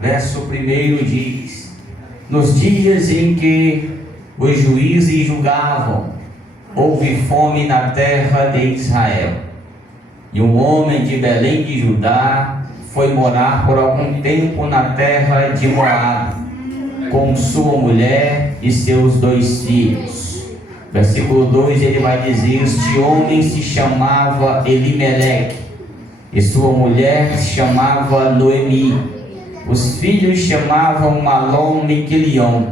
verso 1 diz: nos dias em que os juízes julgavam, houve fome na terra de Israel. E um homem de Belém de Judá foi morar por algum tempo na terra de Moabe, com sua mulher e seus 2 filhos. Versículo 2, ele vai dizer: este homem se chamava Elimeleque, e sua mulher se chamava Noemi. Os filhos chamavam Malom e Quilion,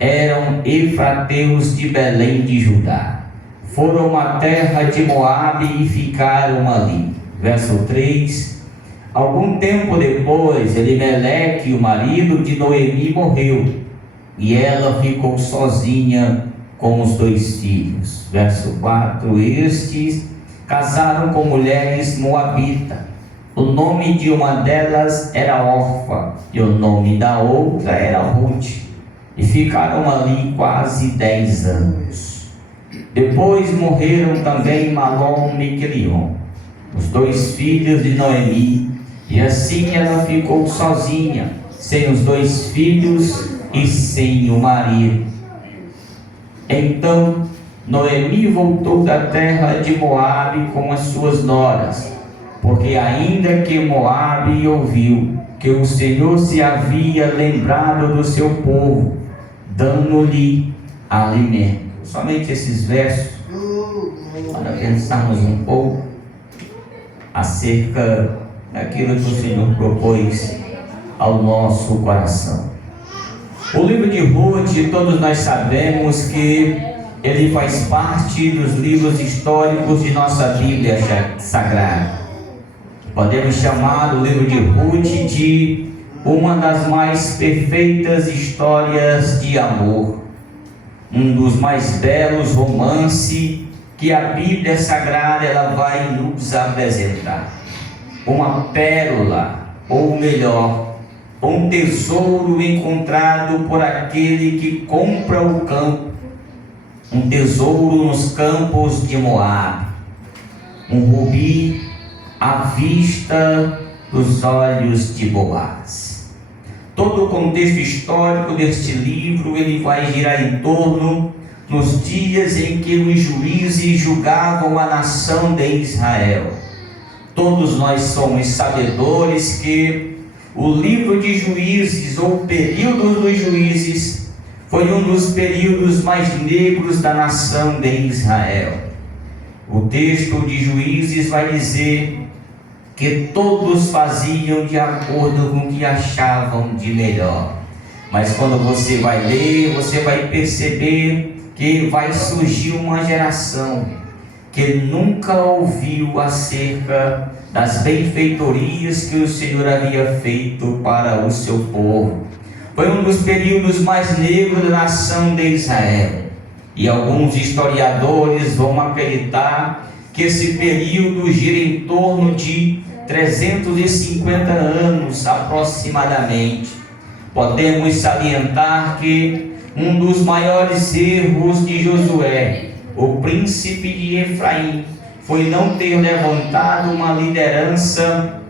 eram efrateus de Belém de Judá. Foram à terra de Moabe e ficaram ali. Verso 3: algum tempo depois, Elimeleque, o marido de Noemi, morreu, e ela ficou sozinha com os 2 filhos. Verso 4: estes casaram com mulheres moabitas. O nome de uma delas era Orfa, e o nome da outra era Ruth, e ficaram ali quase 10 anos. Depois morreram também Malom e Quilion, os 2 filhos de Noemi, e assim ela ficou sozinha, sem os 2 filhos e sem o marido. Então Noemi voltou da terra de Moabe com as suas noras, porque ainda que Moabe ouviu que o Senhor se havia lembrado do seu povo, dando-lhe alimento. Somente esses versos, para pensarmos um pouco acerca daquilo que o Senhor propôs ao nosso coração. O livro de Ruth, todos nós sabemos que ele faz parte dos livros históricos de nossa Bíblia Sagrada. Podemos chamar o livro de Ruth de uma das mais perfeitas histórias de amor, um dos mais belos romances que a Bíblia Sagrada ela vai nos apresentar. Uma pérola, ou melhor, um tesouro encontrado por aquele que compra o campo, um tesouro nos campos de Moabe, um rubi à vista dos olhos de Boaz. Todo o contexto histórico deste livro ele vai girar em torno nos dias em que os juízes julgavam a nação de Israel. Todos nós somos sabedores que o livro de Juízes, ou o período dos juízes, foi um dos períodos mais negros da nação de Israel. O texto de Juízes vai dizer que todos faziam de acordo com o que achavam de melhor. Mas quando você vai ler, você vai perceber que vai surgir uma geração que nunca ouviu acerca das benfeitorias que o Senhor havia feito para o seu povo. Foi um dos períodos mais negros da nação de Israel. E alguns historiadores vão acreditar que esse período gira em torno de 350 anos aproximadamente. Podemos salientar que um dos maiores erros de Josué, o príncipe de Efraim, foi não ter levantado uma liderança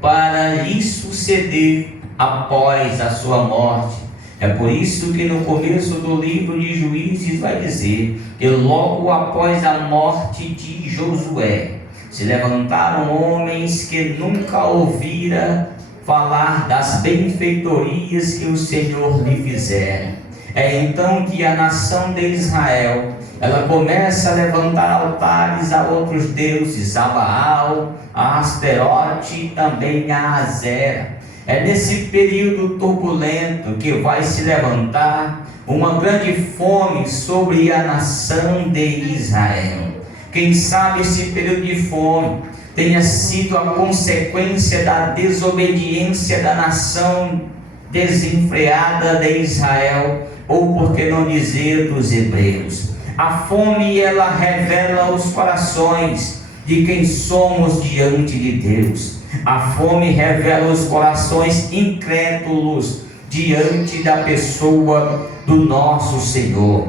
para lhe suceder após a sua morte. É por isso que no começo do livro de Juízes vai dizer que logo após a morte de Josué, se levantaram homens que nunca ouvira falar das benfeitorias que o Senhor lhe fizera. É então que a nação de Israel, ela começa a levantar altares a outros deuses, a Baal, a Asterote e também a Azera. É nesse período turbulento que vai se levantar uma grande fome sobre a nação de Israel. Quem sabe esse período de fome tenha sido a consequência da desobediência da nação desenfreada de Israel, ou por que não dizer dos hebreus. A fome ela revela os corações de quem somos diante de Deus. A fome revela os corações incrédulos diante da pessoa do nosso Senhor.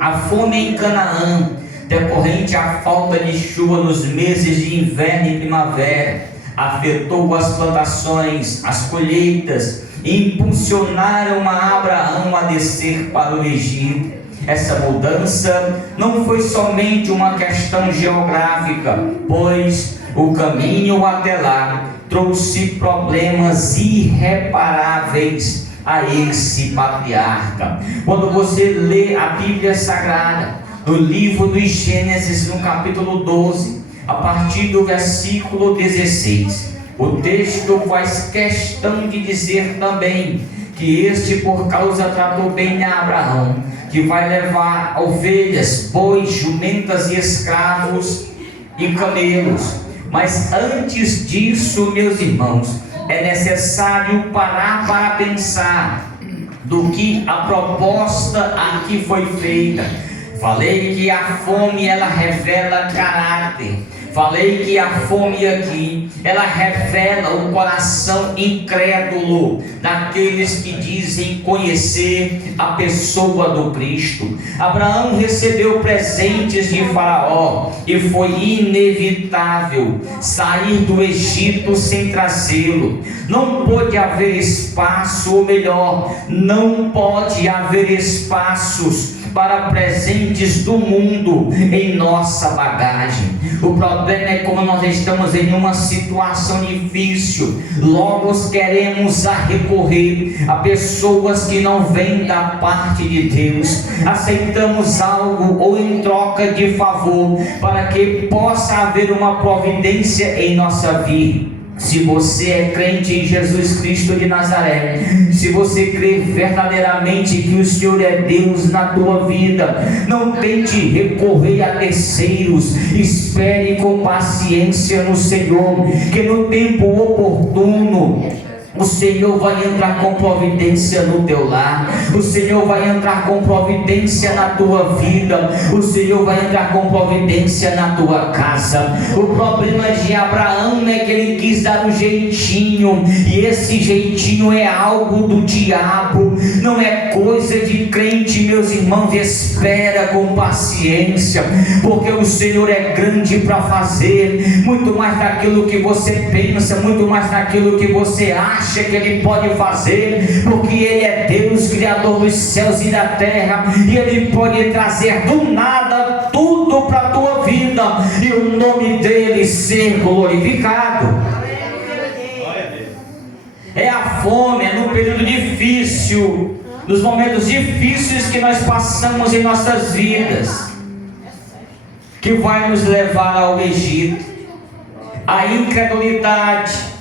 A fome em Canaã, decorrente à falta de chuva nos meses de inverno e primavera, afetou as plantações, as colheitas, e impulsionaram a Abraão a descer para o Egito. Essa mudança não foi somente uma questão geográfica, pois o caminho até lá trouxe problemas irreparáveis a esse patriarca. Quando você lê a Bíblia Sagrada, no livro do Gênesis, no capítulo 12, a partir do versículo 16, o texto faz questão de dizer também que este, por causa, tratou bem a Abraão, que vai levar ovelhas, bois, jumentas e escravos e camelos. Mas antes disso, meus irmãos, é necessário parar para pensar do que a proposta aqui foi feita. Falei que a fome, ela revela caráter. Falei que a fome aqui, ela revela o coração incrédulo daqueles que dizem conhecer a pessoa do Cristo. Abraão recebeu presentes de Faraó e foi inevitável sair do Egito sem trazê-lo. Não pode haver espaço, ou melhor, não pode haver espaços para presentes do mundo em nossa bagagem. O problema é como nós estamos em uma situação difícil, logo queremos recorrer a pessoas que não vêm da parte de Deus, aceitamos algo ou em troca de favor, para que possa haver uma providência em nossa vida. Se você é crente em Jesus Cristo de Nazaré, se você crê verdadeiramente que o Senhor é Deus na tua vida, não tente recorrer a terceiros, espere com paciência no Senhor, que no tempo oportuno o Senhor vai entrar com providência no teu lar, o Senhor vai entrar com providência na tua vida, o Senhor vai entrar com providência na tua casa. O problema de Abraão é que ele quis dar um jeitinho, e esse jeitinho é algo do diabo, não é coisa de crente, meus irmãos. Espera com paciência, porque o Senhor é grande para fazer muito mais daquilo que você pensa, muito mais daquilo que você acha que Ele pode fazer, porque Ele é Deus, Criador dos céus e da terra, e Ele pode trazer do nada tudo para a tua vida, e o nome dEle ser glorificado. É a fome, é no período difícil, nos momentos difíceis que nós passamos em nossas vidas, que vai nos levar ao Egito. A incredulidade,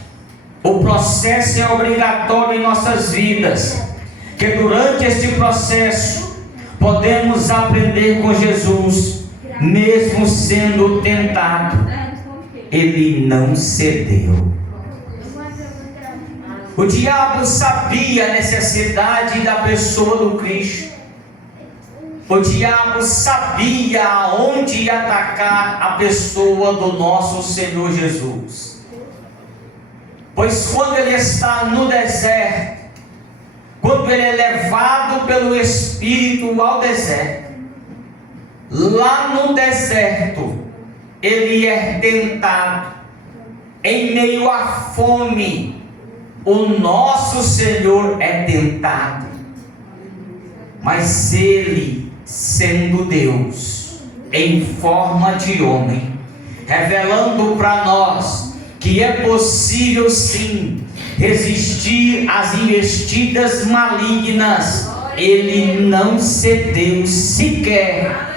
o processo é obrigatório em nossas vidas, que durante este processo podemos aprender com Jesus. Mesmo sendo tentado, Ele não cedeu. O diabo sabia a necessidade da pessoa do Cristo. O diabo sabia aonde ia atacar a pessoa do nosso Senhor Jesus. Pois quando ele está no deserto, quando ele é levado pelo Espírito ao deserto, lá no deserto, ele é tentado, em meio à fome, o nosso Senhor é tentado, mas ele, sendo Deus, em forma de homem, revelando para nós que é possível sim resistir às investidas malignas, ele não cedeu sequer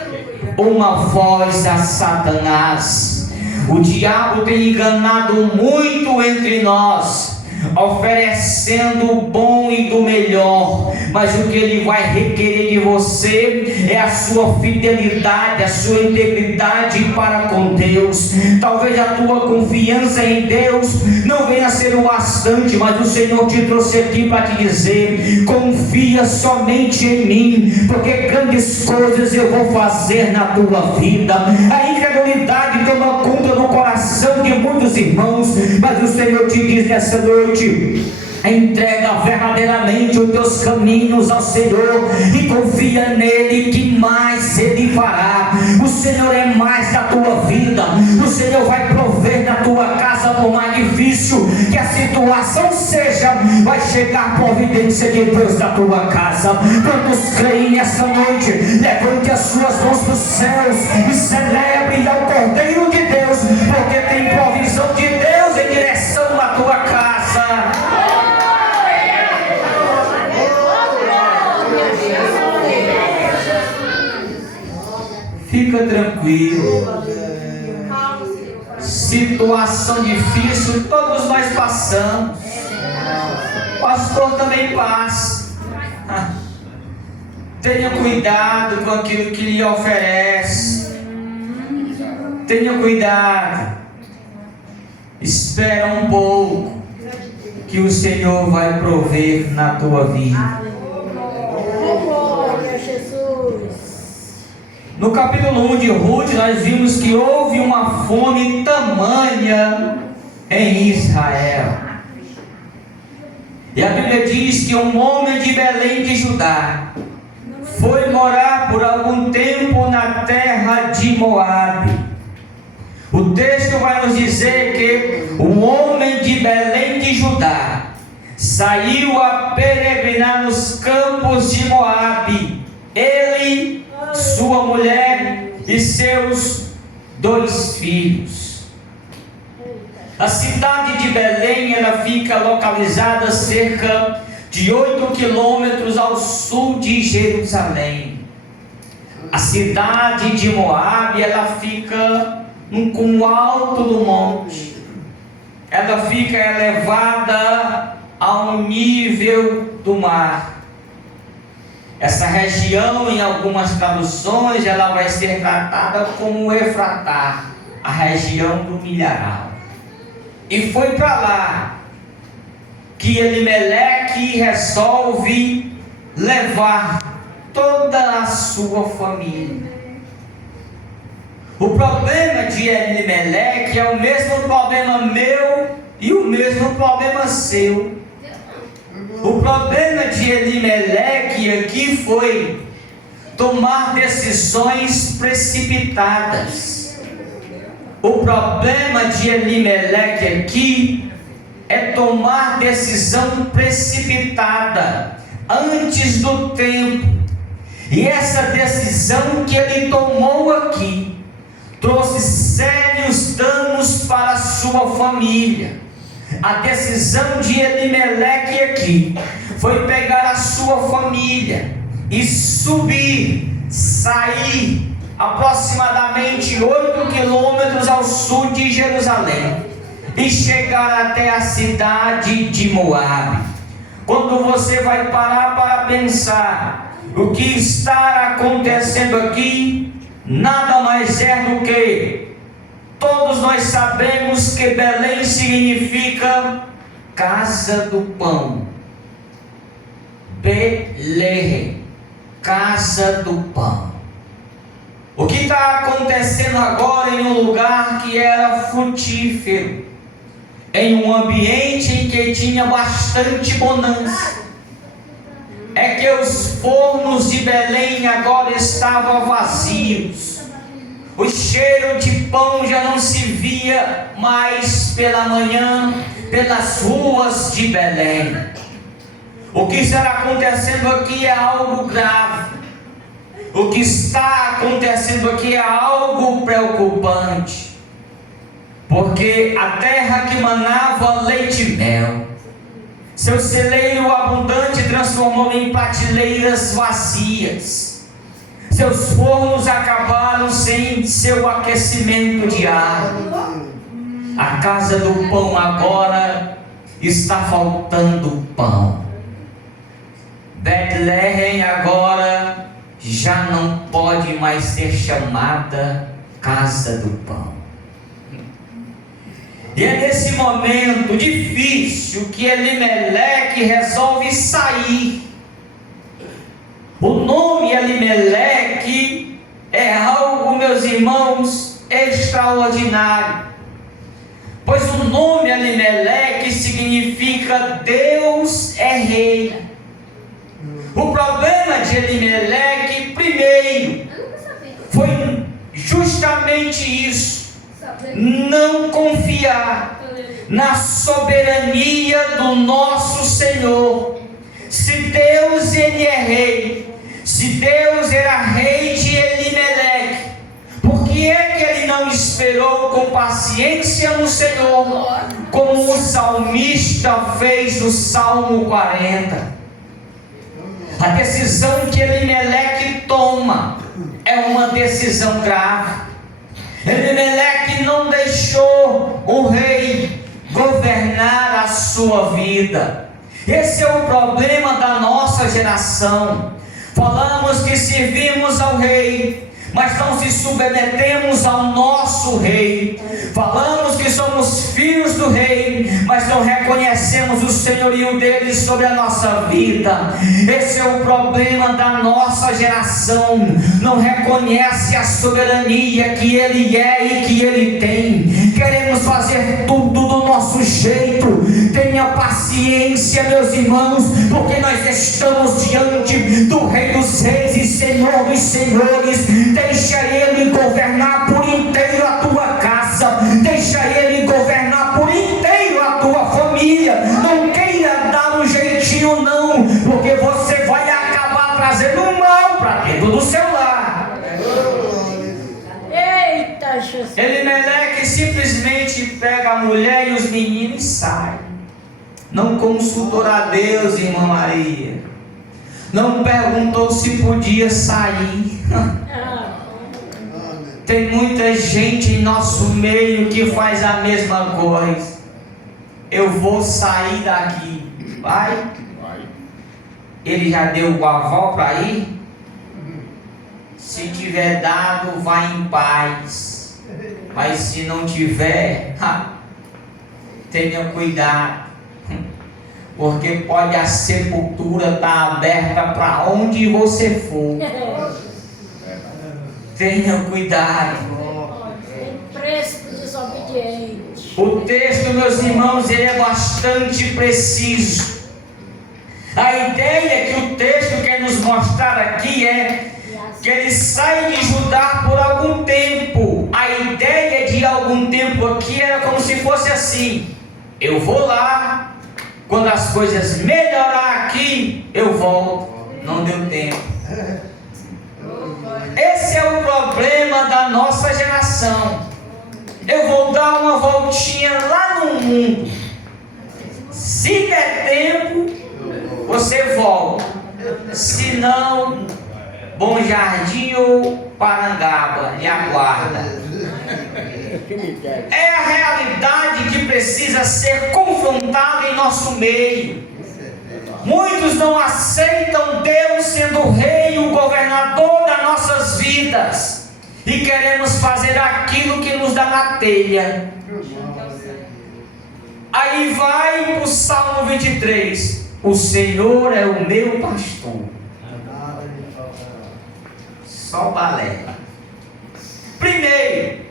uma voz a Satanás. O diabo tem enganado muito entre nós, oferecendo o bom e do melhor, mas o que ele vai requerer de você é a sua fidelidade, a sua integridade para com Deus. Talvez a tua confiança em Deus não venha a ser o bastante, mas o Senhor te trouxe aqui para te dizer: confia somente em mim, porque grandes coisas eu vou fazer na tua vida. A incredulidade toma conta do coração de muitos irmãos, mas o Senhor te diz nessa noite: Entrega verdadeiramente os teus caminhos ao Senhor e confia nele, que mais ele fará. O Senhor é mais da tua vida. O Senhor vai prover na tua casa, por mais difícil que a situação seja, vai chegar a providência de Deus na tua casa. Quantos creem nessa noite? Levante as suas mãos para os céus e celebre ao Cordeiro de Deus, porque tem provisão de Deus em direção à tua casa. Fica tranquilo. Situação difícil todos nós passamos. O pastor também passa. Tenha cuidado com aquilo que lhe oferece. Tenha cuidado. Espera um pouco, que o Senhor vai prover na tua vida. No capítulo 1 de Ruth, nós vimos que houve uma fome tamanha em Israel. E a Bíblia diz que um homem de Belém de Judá foi morar por algum tempo na terra de Moabe. O texto vai nos dizer que um homem de Belém de Judá saiu a peregrinar nos campos de Moabe. Ele, sua mulher e seus 2 filhos. A cidade de Belém, ela fica localizada cerca de 8 quilômetros ao sul de Jerusalém. A cidade de Moabe, ela fica no alto do monte. Ela fica elevada ao nível do mar. Essa região, em algumas traduções, ela vai ser tratada como Efratá, a região do milharal. E foi para lá que Elimeleque resolve levar toda a sua família. O problema de Elimeleque é o mesmo problema meu e o mesmo problema seu. O problema de Elimeleque aqui foi tomar decisões precipitadas. O problema de Elimeleque aqui é tomar decisão precipitada, antes do tempo. E essa decisão que ele tomou aqui trouxe sérios danos para a sua família. A decisão de Elimeleque aqui foi pegar a sua família e sair aproximadamente 8 quilômetros ao sul de Jerusalém e chegar até a cidade de Moabe. Quando você vai parar para pensar o que está acontecendo aqui, nada mais é do que todos nós sabemos que Belém significa casa do pão. Belém, casa do pão. O que está acontecendo agora em um lugar que era frutífero, em um ambiente em que tinha bastante bonança, é que os fornos de Belém agora estavam vazios. O cheiro de pão já não se via mais pela manhã pelas ruas de Belém. O que está acontecendo aqui é algo grave. O que está acontecendo aqui é algo preocupante. Porque a terra que manava leite e mel, seu celeiro abundante transformou em prateleiras vazias. Seus fornos acabaram sem seu aquecimento diário. A casa do pão agora está faltando pão. Betlehem agora já não pode mais ser chamada casa do pão. E é nesse momento difícil que Elimeleque resolve sair. O nome Elimeleque é algo, meus irmãos, extraordinário. Pois o nome Elimeleque significa significa Deus é rei. O problema de Elimeleque, primeiro, foi justamente isso: não confiar na soberania do nosso Senhor. Se Deus ele é rei, se Deus era rei de Elimeleque, por que é que ele não esperou com paciência no Senhor, como o salmista fez no Salmo 40? A decisão que Elimeleque toma é uma decisão grave. Elimeleque não deixou o rei governar a sua vida. Esse é o problema da nossa geração. Falamos que servimos ao rei, mas não se submetemos ao nosso rei. Falamos que somos filhos do rei, mas não reconhecemos o senhorio dele sobre a nossa vida. Esse é o problema da nossa geração. Não reconhece a soberania que ele é e que ele tem. Queremos fazer tudo do nosso jeito. Tenha paciência, meus irmãos, porque nós estamos diante do Rei dos Reis e Senhor dos Senhores. Deixa ele governar por inteiro a tua casa, deixa ele governar por inteiro a tua família. Não queira dar um jeitinho não, porque você vai acabar trazendo mal para dentro do seu lar. Eita Jesus! Elimeleque simplesmente pega a mulher e os meninos e sai. Não consultou a Deus, irmã Maria. Não perguntou se podia sair. Tem muita gente em nosso meio que faz a mesma coisa. Eu vou sair daqui. Vai. Ele já deu o aval para ir? Se tiver dado, vai em paz. Mas se não tiver, tenha cuidado. Porque pode a sepultura estar aberta para onde você for. Tenha cuidado. Tem preço do desobediente. O texto, meus irmãos, ele é bastante preciso. A ideia que o texto quer nos mostrar aqui é que ele sai de Judá por algum tempo. A ideia de algum tempo aqui era como se fosse assim: eu vou lá, quando as coisas melhorar aqui, eu volto. Não deu tempo. Esse é o problema da nossa geração. Eu vou dar uma voltinha lá no mundo. Se der tempo, você volta. Se não, Bom Jardim ou Parangaba lhe aguarda. É a realidade que precisa ser confrontada em nosso meio. Muitos não aceitam Deus sendo o rei e o governador das nossas vidas, e queremos fazer aquilo que nos dá na telha. Aí vai para o Salmo 23: o Senhor é o meu pastor. Só balé. Primeiro,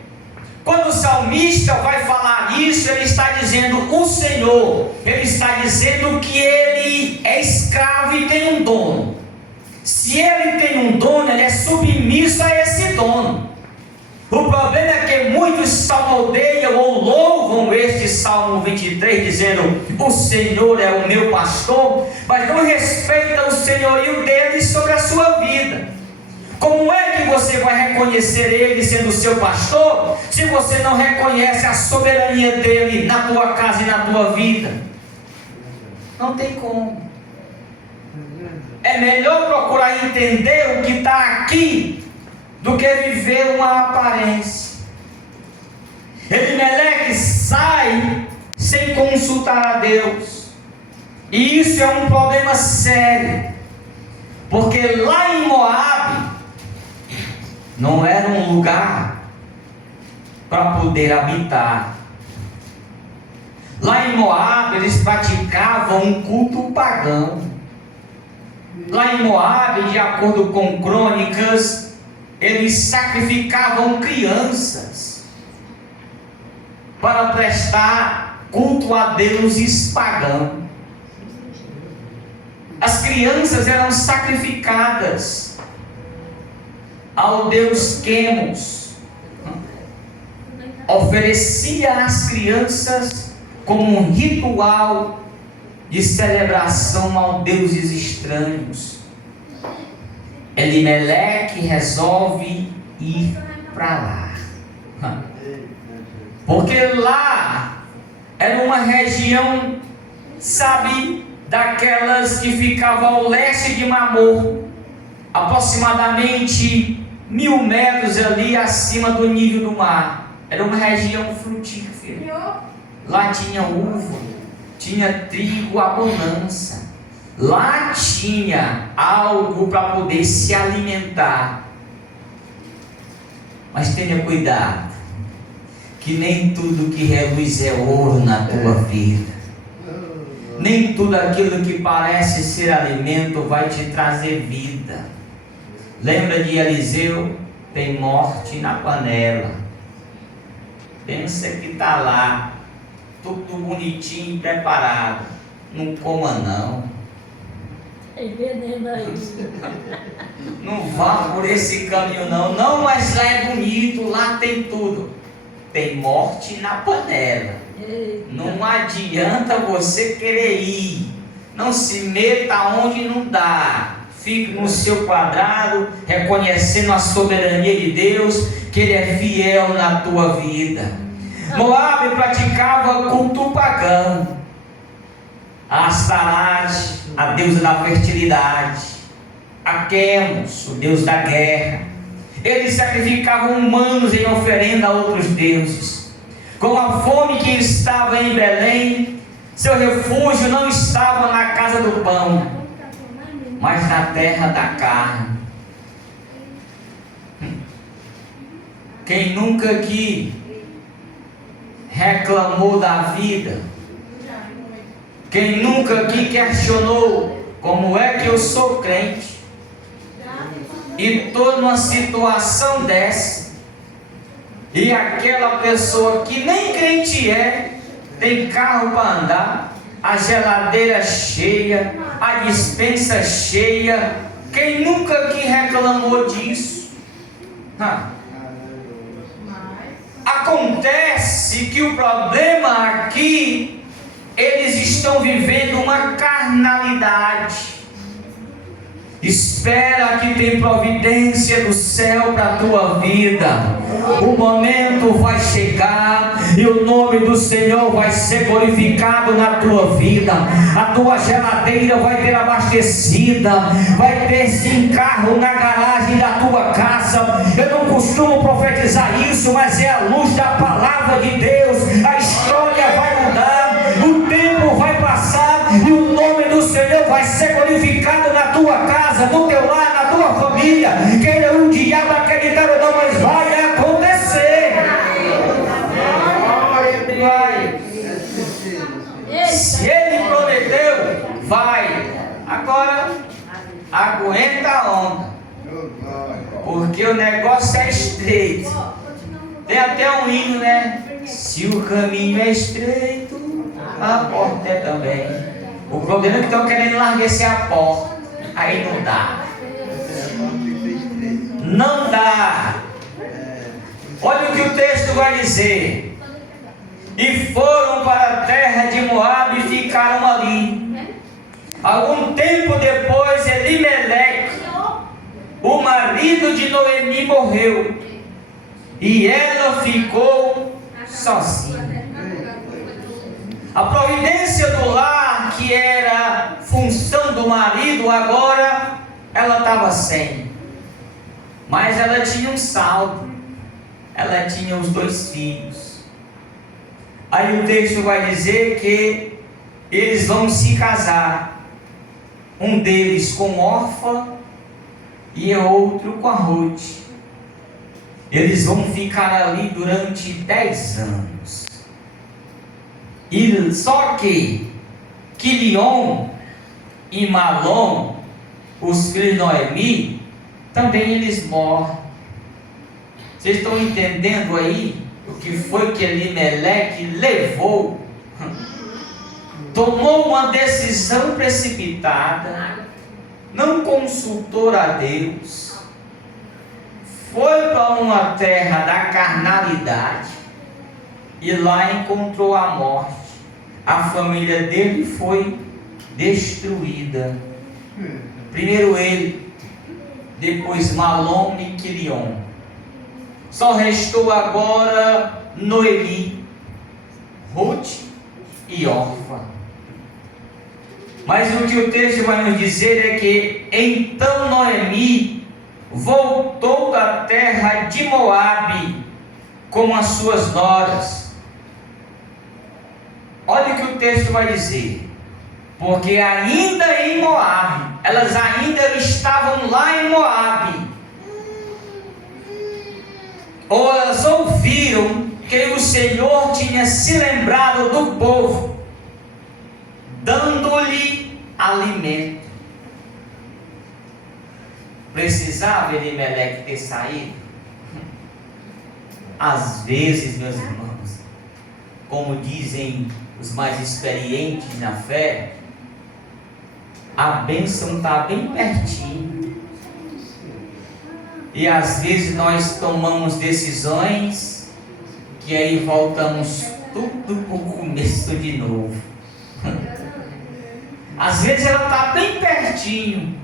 quando o salmista vai falar isso, ele está dizendo o Senhor. Ele está dizendo que ele é escravo e tem um dono. Se ele tem um dono, ele é submisso a esse dono. O problema é que muitos salmodeiam ou louvam este Salmo 23, dizendo o Senhor é o meu pastor, mas não respeitam o senhorio dele sobre a sua vida. Como é que você vai reconhecer ele sendo seu pastor, se você não reconhece a soberania dele na tua casa e na tua vida? Não tem como. É melhor procurar entender o que está aqui do que viver uma aparência. Elimeleque sai sem consultar a Deus, e isso é um problema sério, porque lá em Moabe não era um lugar para poder habitar. Lá em Moabe eles praticavam um culto pagão. Lá em Moabe, de acordo com crônicas, eles sacrificavam crianças para prestar culto a deuses pagãos. As crianças eram sacrificadas ao deus Quemos. Oferecia às crianças como um ritual de celebração ao deuses estranhos. Elimeleque resolve ir para lá, porque lá era uma região, sabe, daquelas que ficavam ao leste de Mamor, aproximadamente 1000 metros ali acima do nível do mar. Era uma região frutífera. Lá tinha uva, tinha trigo, abundância. Lá tinha algo para poder se alimentar. Mas tenha cuidado, que nem tudo que reluz é ouro na tua vida. Nem tudo aquilo que parece ser alimento vai te trazer vida. Lembra de Eliseu? Tem morte na panela. Pensa que está lá, tudo bonitinho e preparado. Não coma não. Tem veneno aí. Não vá por esse caminho não. Não, mas lá é bonito, lá tem tudo. Tem morte na panela. Não adianta você querer ir. Não se meta onde não dá. Fique no seu quadrado, reconhecendo a soberania de Deus, que Ele é fiel na tua vida. Moabe praticava culto pagão. A Astarate, a deusa da fertilidade. A Quemos, o deus da guerra. Eles sacrificavam humanos em oferenda a outros deuses. Com a fome que estava em Belém, seu refúgio não estava na casa do pão, mas na terra da carne. Quem nunca aqui reclamou da vida? Quem nunca aqui questionou como é que eu sou crente e estou numa situação dessa, e aquela pessoa que nem crente é, tem carro para andar, a geladeira cheia, a despensa cheia? Quem nunca aqui reclamou disso? Acontece que o problema aqui, eles estão vivendo uma carnalidade. Espera que tem providência do céu para a tua vida. O momento vai chegar e o nome do Senhor vai ser glorificado na tua vida. A tua geladeira vai ter abastecida, vai ter sim carro na garagem da tua casa. Eu não costumo profetizar isso, mas é a luz da palavra de Deus. A história vai mudar, o tempo vai passar e o nome do Senhor vai ser glorificado na tua casa, no teu lar, na tua família. Queira um diabo acreditar ou não, mas vai acontecer. Vai. Se Ele prometeu, vai. Agora, aguenta a onda, porque o negócio é estreito. Tem até um hino, né? Se o caminho é estreito, a porta é também. O problema é que estão querendo largar a porta. Aí não dá. Não dá. Olha o que o texto vai dizer. E foram para a terra de Moabe e ficaram ali. Algum tempo depois, Elimeleque, o marido de Noemi, morreu. E ela ficou sozinha. A providência do lar, que era função do marido, agora ela estava sem. Mas ela tinha um saldo. Ela tinha os 2 filhos. Aí o texto vai dizer que eles vão se casar. Um deles com Orfa e outro com a Ruth. Eles vão ficar ali durante 10 anos. E só que Quilion e Malom, os filhos de Noemi, também eles morrem. Vocês estão entendendo aí o que foi que Elimeleque levou tomou uma decisão precipitada, não consultou a Deus, foi para uma terra da carnalidade e lá encontrou a morte. A família dele foi destruída. Primeiro ele, depois Malom e Quilion. Só restou agora Noemi, Ruth e Orfa. Mas o que o texto vai nos dizer é que então Noemi voltou da terra de Moabe com as suas noras. Olha o que o texto vai dizer. Porque ainda em Moabe, elas ainda estavam lá em Moabe. Ou elas ouviram que o Senhor tinha se lembrado do povo, dando-lhe alimento. Precisava Elimeleque ter saído? Às vezes, meus irmãos, como dizem os mais experientes na fé, a bênção está bem pertinho. E às vezes nós tomamos decisões que aí voltamos tudo para o começo de novo. Às vezes ela está bem pertinho.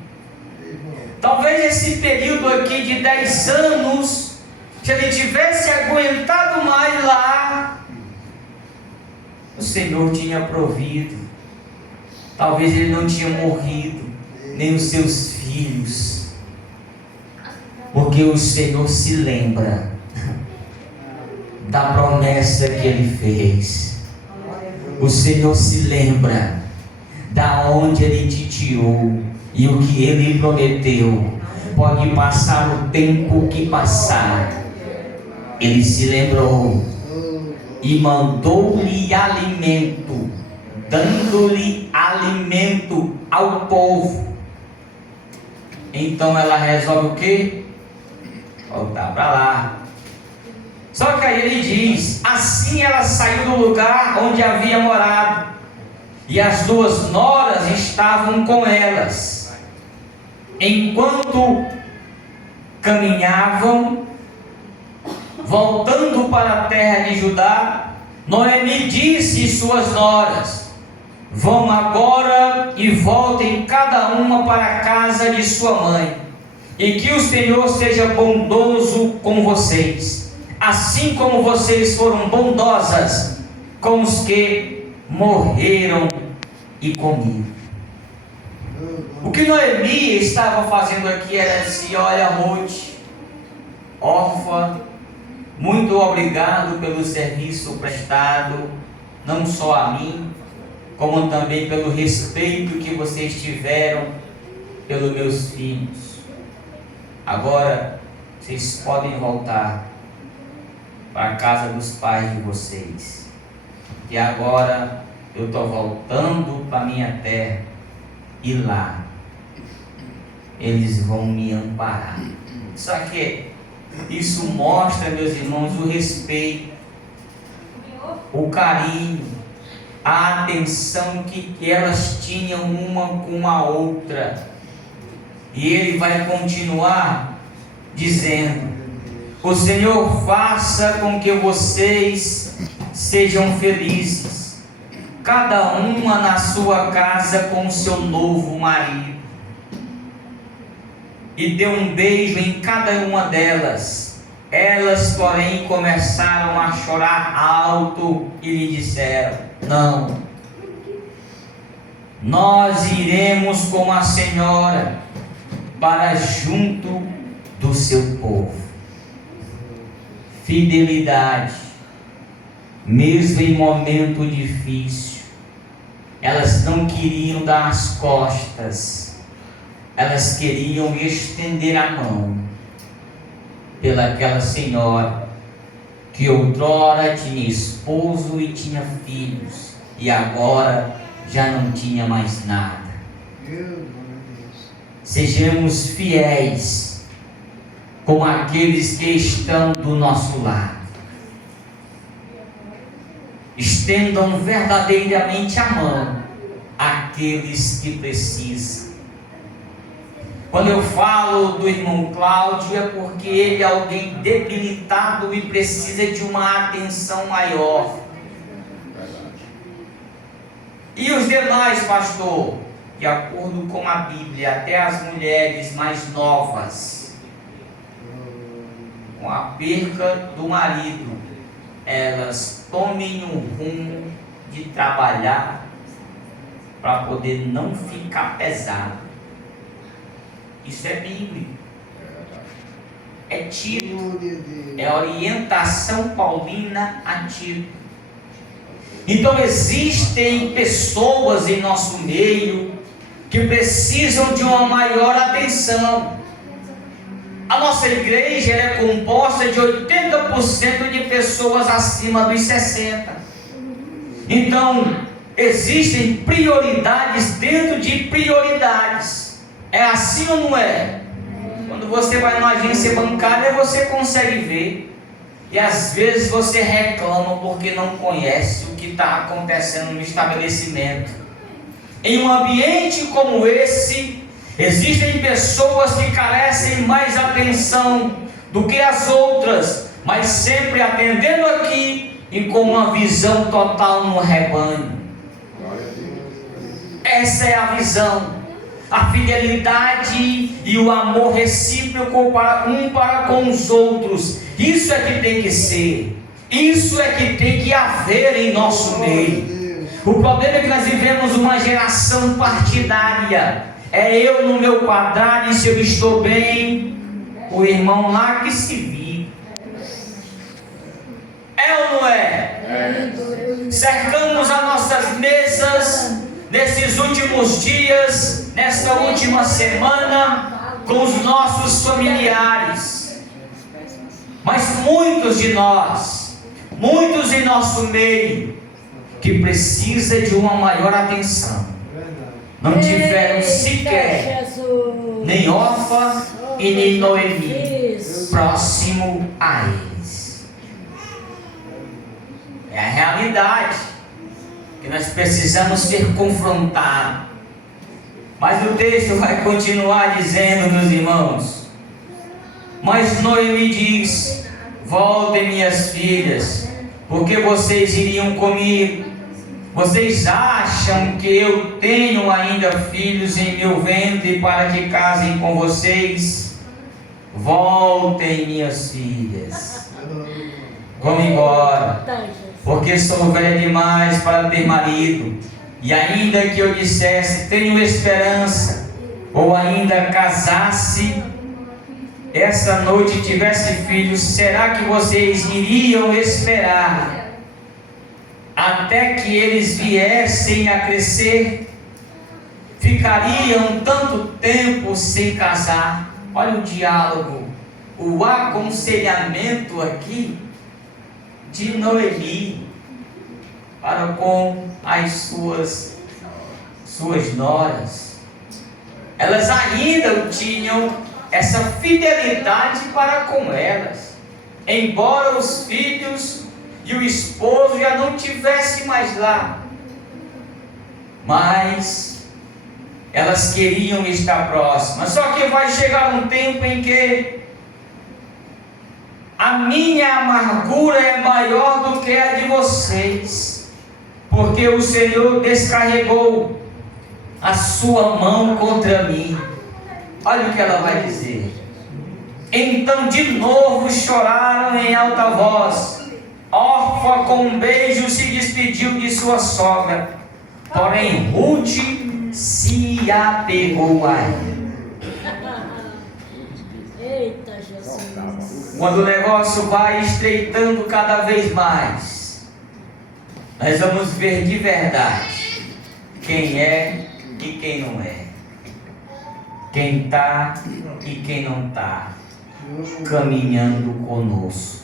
Talvez esse período aqui de 10 anos, se ele tivesse aguentado mais lá, o Senhor tinha provido. Talvez ele não tinha morrido, nem os seus filhos. Porque o Senhor se lembra da promessa que Ele fez. O Senhor se lembra da onde Ele te tirou e o que Ele prometeu. Pode passar o tempo que passar, Ele se lembrou e mandou-lhe alimento, dando-lhe alimento ao povo. Então ela resolve o quê? Voltar para lá. Só que aí ele diz: assim ela saiu do lugar onde havia morado, e as duas noras estavam com elas. Enquanto caminhavam, voltando para a terra de Judá, Noemi disse suas noras: vão agora e voltem cada uma para a casa de sua mãe. E que o Senhor seja bondoso com vocês, assim como vocês foram bondosas com os que morreram e comigo. O que Noemi estava fazendo aqui era dizer: olha, Ruth, órfã, muito obrigado pelo serviço prestado, não só a mim, como também pelo respeito que vocês tiveram pelos meus filhos. Agora vocês podem voltar para a casa dos pais de vocês. E agora eu estou voltando para a minha terra, e lá eles vão me amparar. Só que isso mostra, meus irmãos, o respeito, o carinho, a atenção que elas tinham uma com a outra. E ele vai continuar dizendo: o Senhor faça com que vocês sejam felizes, cada uma na sua casa com o seu novo marido. E deu um beijo em cada uma delas. Elas, porém, começaram a chorar alto e lhe disseram: não, nós iremos com a senhora para junto do seu povo. Fidelidade, mesmo em momento difícil, elas não queriam dar as costas, elas queriam estender a mão pelaquela senhora que outrora tinha esposo e tinha filhos, e agora já não tinha mais nada. Sejamos fiéis com aqueles que estão do nosso lado. Estendam verdadeiramente a mão aqueles que precisam. Quando eu falo do irmão Cláudio, é porque ele é alguém debilitado e precisa de uma atenção maior. E os demais, pastor, de acordo com a Bíblia, até as mulheres mais novas, com a perca do marido, elas tomem um rumo de trabalhar para poder não ficar pesado. Isso é bíblico, é Tito, é orientação paulina a Tito. Então existem pessoas em nosso meio que precisam de uma maior atenção. A nossa igreja é composta de 80% de pessoas acima dos 60. Então existem prioridades dentro de prioridades. É assim ou não é? Quando você vai numa agência bancária, você consegue ver. E às vezes você reclama porque não conhece o que está acontecendo no estabelecimento. Em um ambiente como esse, existem pessoas que carecem mais atenção do que as outras, mas sempre atendendo aqui e com uma visão total no rebanho. Essa é a visão. A fidelidade e o amor recíproco para com os outros. Isso é que tem que ser. Isso é que tem que haver em nosso meio. O problema é que nós vivemos uma geração partidária. É eu no meu quadrado, e se eu estou bem, o irmão lá que se vive. É ou não é? Cercamos as nossas mesas nesses últimos dias, nesta última semana, com os nossos familiares. Mas muitos de nós, muitos em nosso meio, que precisa de uma maior atenção, não tiveram sequer nem Orfa e nem Noemi próximo a eles. É a realidade que nós precisamos ser confrontados. Mas o texto vai continuar dizendo, meus irmãos: mas Noemi diz: voltem, minhas filhas, porque vocês iriam comigo. Vocês acham que eu tenho ainda filhos em meu ventre para que casem com vocês? Voltem, minhas filhas, vamos embora, porque sou velha demais para ter marido. E ainda que eu dissesse, tenho esperança, ou ainda casasse, essa noite tivesse filhos, será que vocês iriam esperar até que eles viessem a crescer? Ficariam tanto tempo sem casar? Olha o diálogo, o aconselhamento aqui de Noemi para com as suas noras. Elas ainda tinham essa fidelidade para com elas, embora os filhos e o esposo já não tivesse mais lá, mas elas queriam estar próximas. Só que vai chegar um tempo em que a minha amargura é maior do que a de vocês, porque o Senhor descarregou a sua mão contra mim. Olha o que ela vai dizer: então de novo choraram em alta voz. Orfa com um beijo se despediu de sua sogra, porém Ruth se apegou a ele. Eita Jesus! Quando o negócio vai estreitando cada vez mais, nós vamos ver de verdade quem é e quem não é, quem está e quem não está caminhando conosco.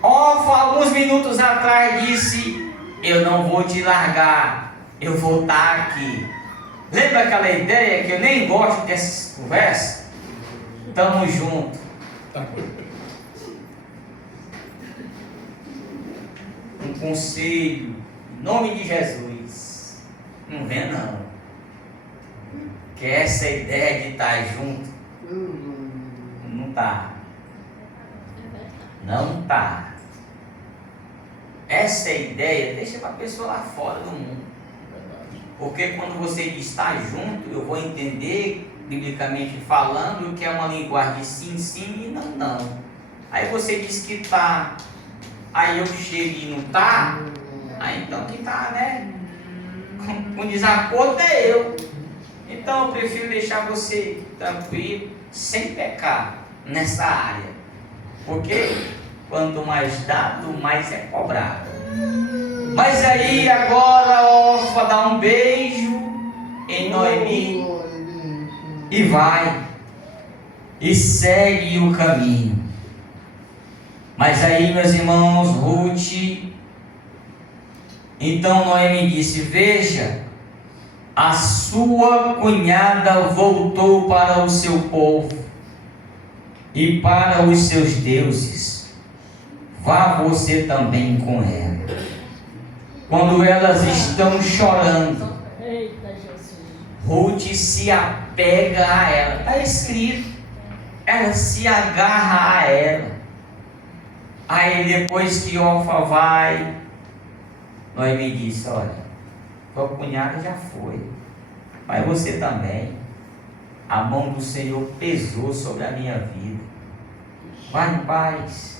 Orfa, alguns minutos atrás, disse: eu não vou te largar, eu vou estar aqui. Lembra aquela ideia que eu nem gosto dessas conversas? Tamo junto. Um conselho, em nome de Jesus: Não vem não. Que essa ideia de estar junto não tá. Não tá. Essa ideia deixa para a pessoa lá fora do mundo. Porque quando você diz estar junto, eu vou entender, biblicamente falando, que é uma linguagem de sim, sim e não, não. Aí você diz que tá, aí eu chego e não tá, aí então que tá, né? Com desacordo é eu. Então eu prefiro deixar você tranquilo, sem pecar nessa área. Porque quanto mais dado, mais é cobrado. Mas aí agora a órfã dá um beijo em Noemi e vai e segue o caminho. Mas aí, meus irmãos, Ruth, então Noemi disse: veja, a sua cunhada voltou para o seu povo e para os seus deuses. Vá você também com ela. Quando elas estão chorando, Eita, Jesus. Ruth se apega a ela. Está escrito. Ela se agarra a ela. Aí depois que Orfa vai, Noemi disse: olha, tua cunhada já foi, mas você também. A mão do Senhor pesou sobre a minha vida. Vai em paz.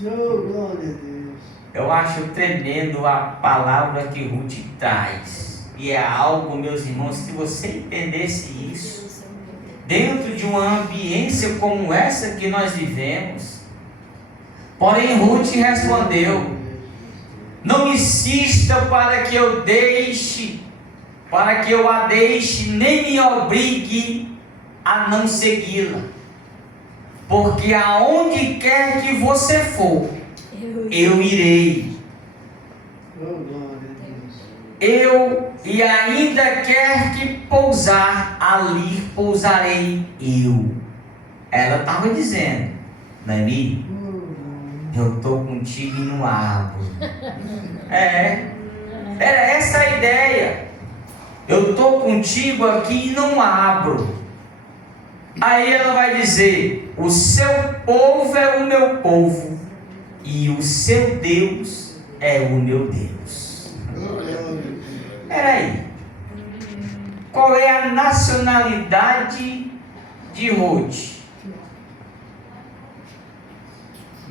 Glória a Deus. Eu acho tremendo a palavra que Ruth traz. E é algo, meus irmãos, se você entendesse isso, dentro de uma ambiência como essa que nós vivemos. Porém, Ruth respondeu: não insista para que eu a deixe, nem me obrigue a não segui-la. Porque aonde quer que você for, eu irei. E ainda quer que pousar, ali pousarei eu. Ela estava dizendo: Noemi, eu estou contigo e não abro. Era essa a ideia. Eu estou contigo aqui e não abro. Aí ela vai dizer: o seu povo é o meu povo e o seu Deus é o meu Deus. Peraí, qual é a nacionalidade de Ruth?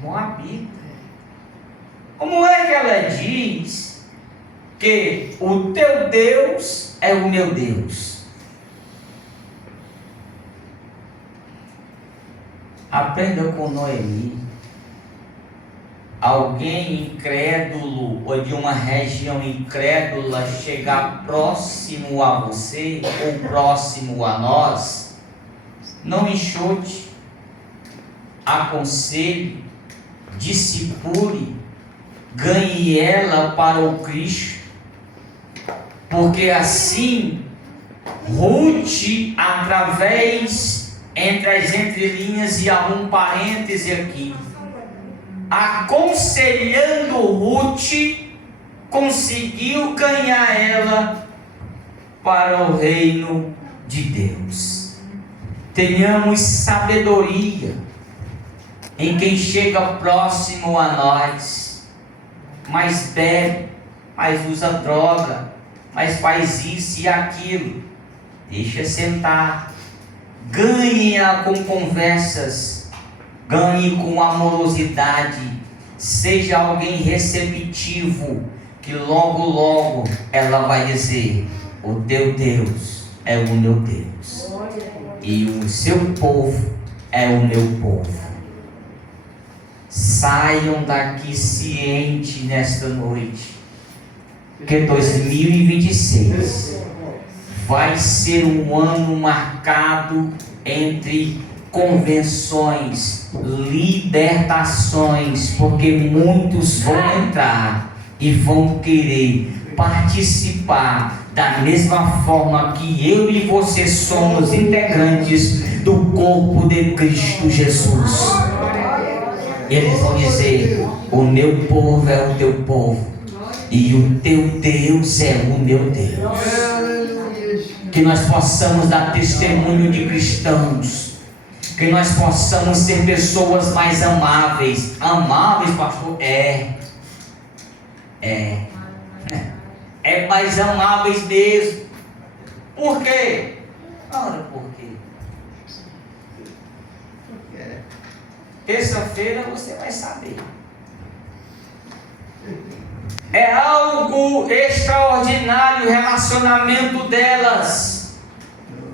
Moabita. Como é que ela diz que o teu Deus é o meu Deus? Aprenda com Noemi. Alguém incrédulo ou de uma região incrédula chegar próximo a você ou próximo a nós, não enxote, aconselhe, discipule, ganhe ela para o Cristo, porque assim Ruth, através, entre as entrelinhas e há um parêntese aqui, aconselhando Ruth, conseguiu ganhar ela para o reino de Deus. Tenhamos sabedoria em quem chega próximo a nós, mas bebe, mas usa droga, mas faz isso e aquilo. Deixa sentar. Ganhe-a com conversas, ganhe com amorosidade, seja alguém receptivo, que logo logo ela vai dizer: o teu Deus é o meu Deus e o seu povo é o meu povo. Saiam daqui ciente nesta noite que 2026 vai ser um ano marcado entre convenções, libertações, porque muitos vão entrar e vão querer participar da mesma forma que eu e você somos integrantes do corpo de Cristo Jesus. Eles vão dizer: o meu povo é o teu povo E o teu Deus é o meu Deus. Aleluia. Que nós possamos dar testemunho de cristãos. Que nós possamos ser pessoas mais amáveis. Amáveis, pastor? É mais amáveis mesmo. Por quê? Ora, por quê? Terça-feira você vai saber. É algo extraordinário o relacionamento delas.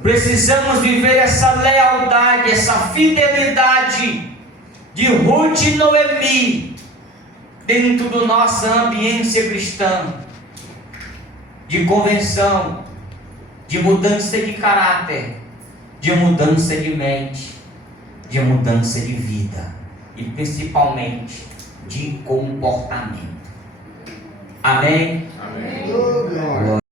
Precisamos viver essa lealdade, essa fidelidade de Ruth e Noemi dentro do nossa ambiência cristã, de convenção, de mudança de caráter, de mudança de mente, de mudança de vida e principalmente de comportamento. Amém? Oh, glória.